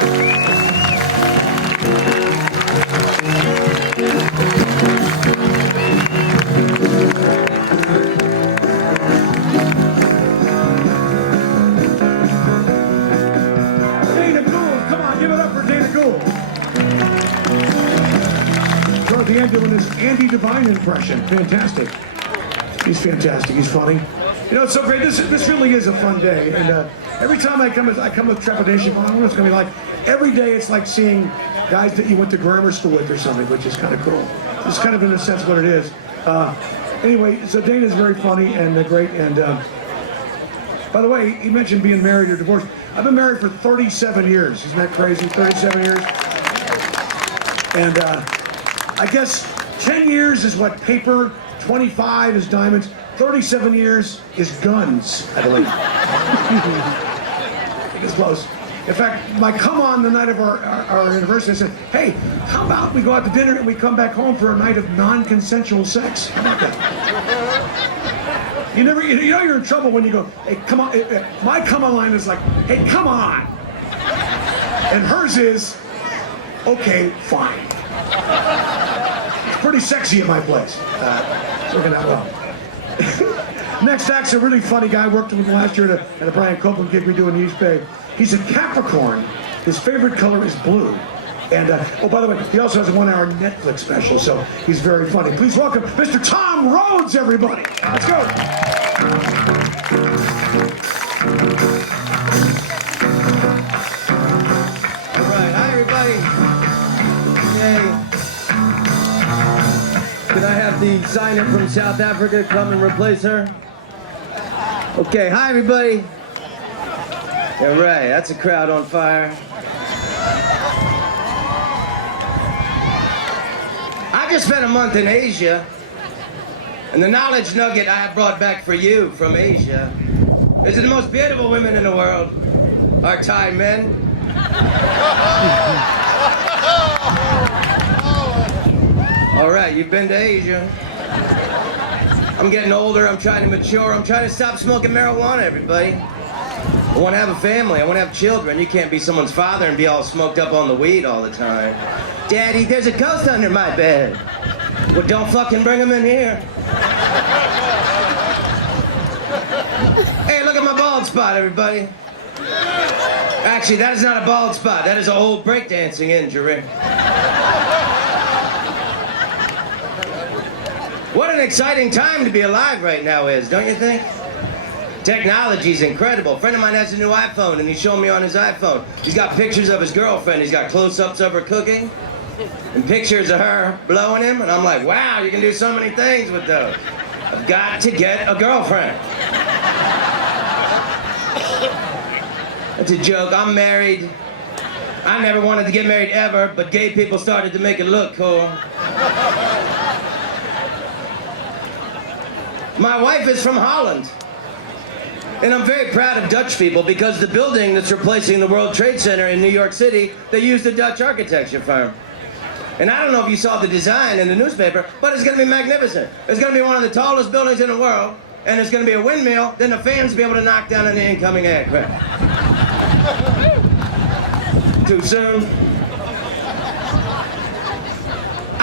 The end doing this Andy Devine impression. Fantastic. He's fantastic. He's funny. You know, it's so great. This really is a fun day. And every time I come with trepidation. I don't know what it's going to be like. Every day it's like seeing guys that you went to grammar school with or something, which is kind of cool. It's kind of in a sense what it is. Anyway, so Dana's very funny and great. And by the way, he mentioned being married or divorced. I've been married for 37 years. Isn't that crazy? 37 years. And I guess 10 years is what paper, 25 is diamonds, 37 years is guns, I believe. I think it's close. In fact, my come on the night of our anniversary, I said, hey, how about we go out to dinner and we come back home for a night of non-consensual sex? How about that? You know you're in trouble when you go, hey, come on. My come on line is like, hey, come on. And hers is, okay, fine. It's pretty sexy at my place. It's working out well. Next act's a really funny guy. Worked with him last year at a Brian Copeland gig we do in the East Bay. He's a Capricorn. His favorite color is blue. And, oh, by the way, he also has a 1-hour Netflix special, so he's very funny. Please welcome Mr. Tom Rhodes, everybody. Let's go. All right, hi, everybody. Yay. Can I have the sign-in from South Africa come and replace her? Okay, hi, everybody. All right, that's a crowd on fire. I just spent a month in Asia, and the knowledge nugget I brought back for you from Asia is that the most beautiful women in the world are Thai men. All right, you've been to Asia. I'm getting older, I'm trying to mature, I'm trying to stop smoking marijuana, everybody. I want to have a family, I want to have children. You can't be someone's father and be all smoked up on the weed all the time. Daddy, there's a ghost under my bed. Well, don't fucking bring him in here. Hey, look at my bald spot, everybody. Actually, that is not a bald spot. That is an old breakdancing injury. What an exciting time to be alive right now is, don't you think? Technology's incredible. A friend of mine has a new iPhone, and he's showing me on his iPhone. He's got pictures of his girlfriend. He's got close-ups of her cooking, and pictures of her blowing him. And I'm like, wow, you can do so many things with those. I've got to get a girlfriend. That's a joke. I'm married. I never wanted to get married ever, but gay people started to make it look cool. My wife is from Holland. And I'm very proud of Dutch people because the building that's replacing the World Trade Center in New York City, they used a Dutch architecture firm. And I don't know if you saw the design in the newspaper, but it's going to be magnificent. It's going to be one of the tallest buildings in the world, and it's going to be a windmill, then the fans will be able to knock down any incoming aircraft. Too soon?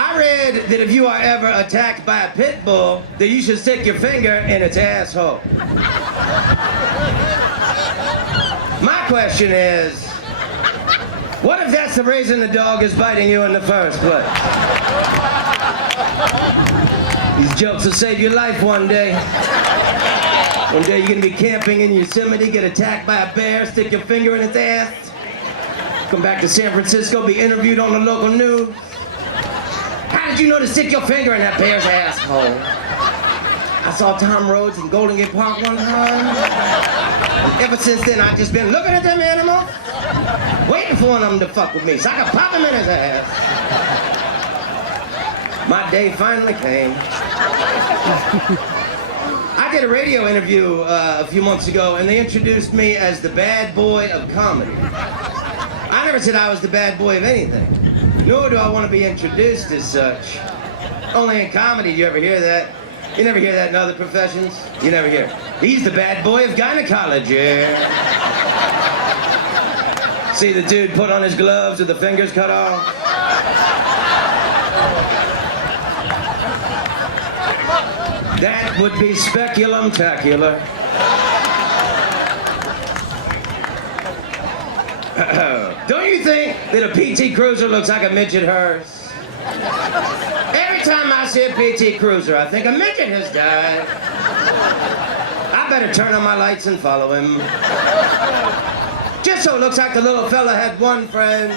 I read that if you are ever attacked by a pit bull, that you should stick your finger in its asshole. My question is, what if that's the reason the dog is biting you in the first place? These jokes will save your life one day. One day you're gonna be camping in Yosemite, get attacked by a bear, stick your finger in its ass, come back to San Francisco, be interviewed on the local news. How did you know to stick your finger in that bear's asshole? I saw Tom Rhodes in Golden Gate Park one time. And ever since then, I've just been looking at them animals, waiting for one of them to fuck with me so I can pop him in his ass. My day finally came. I did a radio interview a few months ago, and they introduced me as the bad boy of comedy. I never said I was the bad boy of anything, nor do I want to be introduced as such. Only in comedy do you ever hear that. You never hear that in other professions. You never hear, he's the bad boy of gynecology. See the dude put on his gloves with the fingers cut off? That would be speculum-tacular. Don't you think that a PT Cruiser looks like a midget hearse? Every time I see a PT Cruiser, I think a midget has died. I better turn on my lights and follow him. Just so it looks like the little fella had one friend.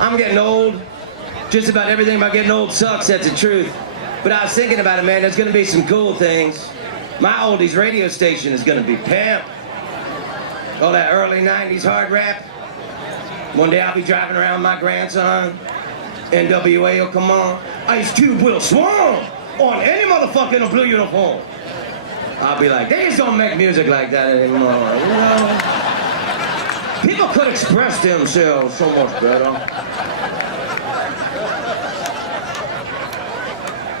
I'm getting old. Just about everything about getting old sucks, that's the truth. But I was thinking about it, man, there's gonna be some cool things. My oldies radio station is gonna be pimp. All that early 90s hard rap. One day I'll be driving around with my grandson. NWA will come on. Ice Cube will swarm on any motherfucker in a blue uniform. I'll be like, they just don't make music like that anymore, you know? People could express themselves so much better.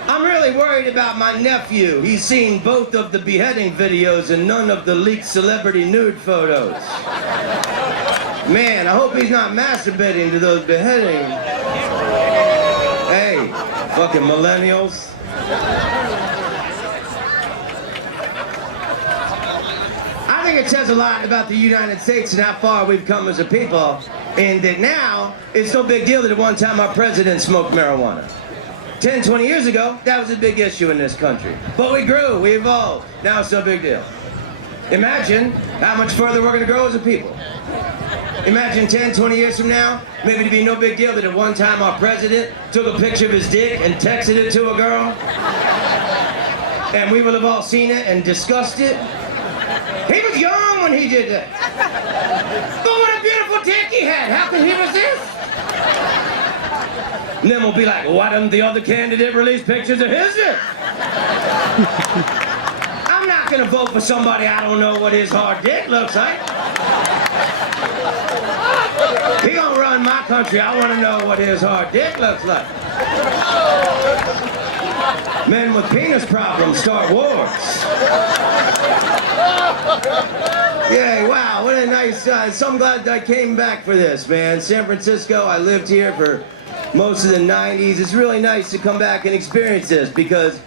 I'm really worried about my nephew. He's seen both of the beheading videos and none of the leaked celebrity nude photos. Man, I hope he's not masturbating to those beheadings. Hey, fucking millennials. I think it says a lot about the United States and how far we've come as a people, and that now it's no big deal that at one time our president smoked marijuana. 10, 20 years ago, that was a big issue in this country. But we grew, we evolved. Now it's no big deal. Imagine how much further we're gonna grow as a people. Imagine 10, 20 years from now, maybe it'd be no big deal that at one time our president took a picture of his dick and texted it to a girl. And we will have all seen it and discussed it. He was young when he did that. But what a beautiful dick he had. How can he resist? And then we'll be like, well, why didn't the other candidate release pictures of his dick? I'm not gonna vote for somebody I don't know what his hard dick looks like. He gonna run my country, I wanna know what his hard dick looks like. Men with penis problems start wars. Yeah, wow, what a nice, so I'm glad I came back for this, man. San Francisco, I lived here for most of the 90s. It's really nice to come back and experience this because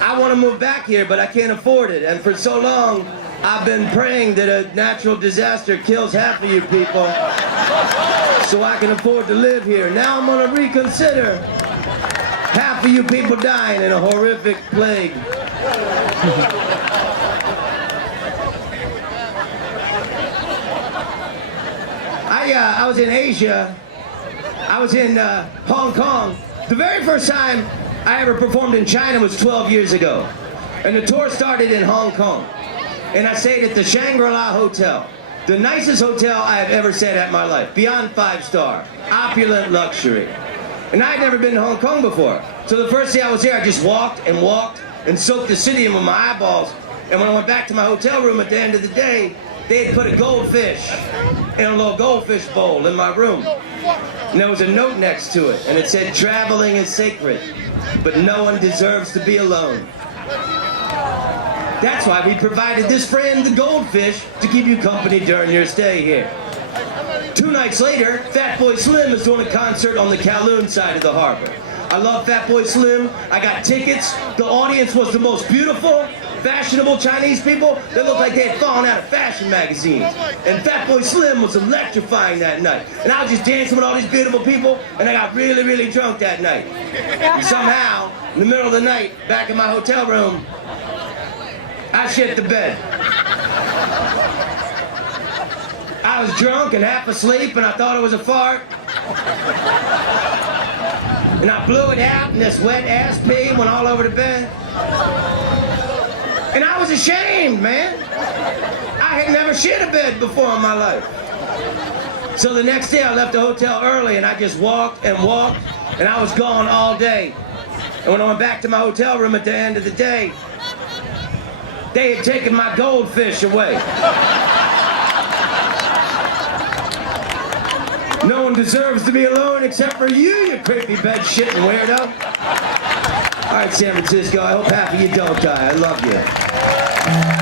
I want to move back here, but I can't afford it. And for so long, I've been praying that a natural disaster kills half of you people so I can afford to live here. Now I'm going to reconsider half of you people dying in a horrific plague. I was in Asia. I was in Hong Kong. The very first time I ever performed in China was 12 years ago. And the tour started in Hong Kong. And I stayed at the Shangri-La Hotel. The nicest hotel I have ever stayed at in my life. Beyond 5-star. Opulent luxury. And I had never been to Hong Kong before. So the first day I was there, I just walked and soaked the city in with my eyeballs. And when I went back to my hotel room at the end of the day, they had put a goldfish in a little goldfish bowl in my room. And there was a note next to it, and it said, traveling is sacred, but no one deserves to be alone. That's why we provided this friend, the goldfish, to keep you company during your stay here. 2 nights later, Fatboy Slim is doing a concert on the Kowloon side of the harbor. I love Fatboy Slim. I got tickets. The audience was the most beautiful, fashionable Chinese people that looked like they had fallen out of fashion magazines. And Fatboy Slim was electrifying that night. And I was just dancing with all these beautiful people, and I got really, really drunk that night. And somehow, in the middle of the night, back in my hotel room, I shit the bed. I was drunk and half asleep, and I thought it was a fart. And I blew it out, and this wet ass pee went all over the bed. And I was ashamed, man. I had never shit a bed before in my life. So the next day I left the hotel early and I just walked, and I was gone all day. And when I went back to my hotel room at the end of the day, they had taken my goldfish away. No one deserves to be alone except for you creepy bed-shitting weirdo. All right, San Francisco, I hope half of you don't die. I love you.